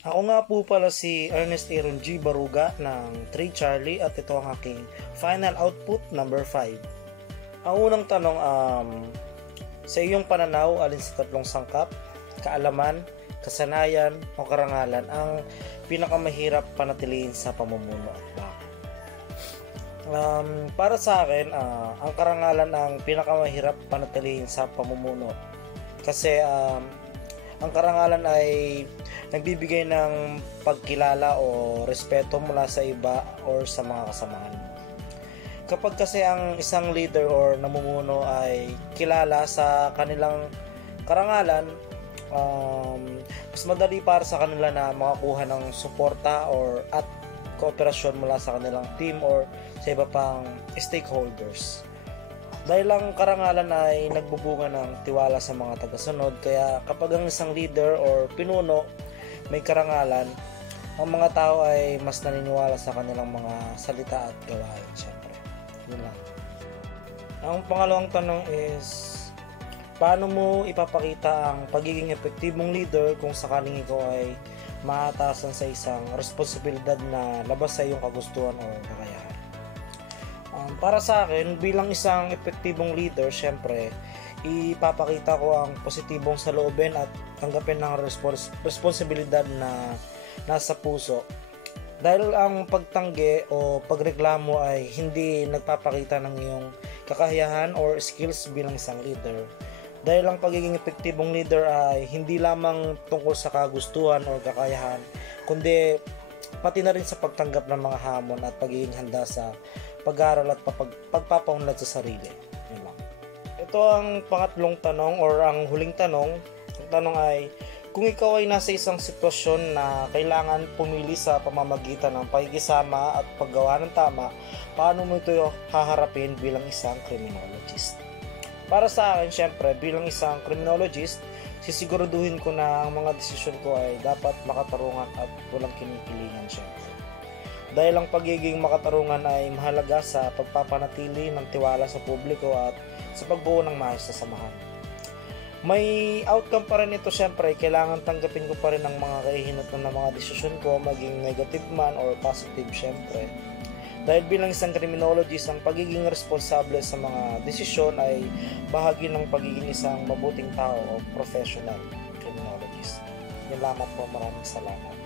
Ako nga po pala si Ernest Aaron G. Baruga ng 3 Charlie at ito ang aking final output number 5. Ang unang tanong, sa iyong pananaw, alin sa tatlong sangkap, kaalaman, kasanayan o karangalan ang pinakamahirap panatilihin sa pamumuno at bakit? Para sa akin, ang karangalan ang pinakamahirap panatilihin sa pamumuno kasi ang karangalan ay nagbibigay ng pagkilala o respeto mula sa iba or sa mga kasamahan mo. Kapag kasi ang isang leader or namumuno ay kilala sa kanilang karangalan, mas madali para sa kanila na makakuha ng suporta or at kooperasyon mula sa kanilang team or sa iba pang stakeholders. Dahil ang karangalan ay nagbubunga ng tiwala sa mga tagasunod, kaya kapag ang isang leader or pinuno may karangalan, ang mga tao ay mas naniniwala sa kanilang mga salita at gawain. Siyempre, yun lang. Ang pangalawang tanong is, paano mo ipapakita ang pagiging epektibong leader kung sakaling ikaw ay maatasan sa isang responsibilidad na labas sa iyong kagustuhan o kakayahan? Para sa akin, bilang isang epektibong leader, syempre, ipapakita ko ang positibong saloobin at tanggapin ng responsibilidad na nasa puso. Dahil ang pagtanggi o pagreklamo ay hindi nagpapakita ng iyong kakayahan or skills bilang isang leader. Dahil ang pagiging epektibong leader ay hindi lamang tungkol sa kagustuhan o kakayahan, kundi pati na rin sa pagtanggap ng mga hamon at pagiging handa sa pag-aaral at pagpapaunlad sa sarili. Yun lang. Ito ang pangatlong tanong or ang huling tanong. Ang tanong ay, kung ikaw ay nasa isang sitwasyon na kailangan pumili sa pamamagitan ng pakikisama at paggawa ng tama, paano mo ito haharapin bilang isang criminologist? Para sa akin, syempre, bilang isang criminologist, sisiguraduhin ko na ang mga desisyon ko ay dapat makatarungan at walang kinikilingan, syempre. Dahil ang pagiging makatarungan ay mahalaga sa pagpapanatili ng tiwala sa publiko at sa pagbuo ng maayos na samahan. May outcome pa rin ito, syempre, kailangan tanggapin ko pa rin ang mga kahihinatnan ng mga desisyon ko, maging negative man or positive, syempre. Dahil bilang isang criminologist, ang pagiging responsable sa mga desisyon ay bahagi ng pagiging isang mabuting tao o professional criminologist. Yun lamang po, maraming salamat.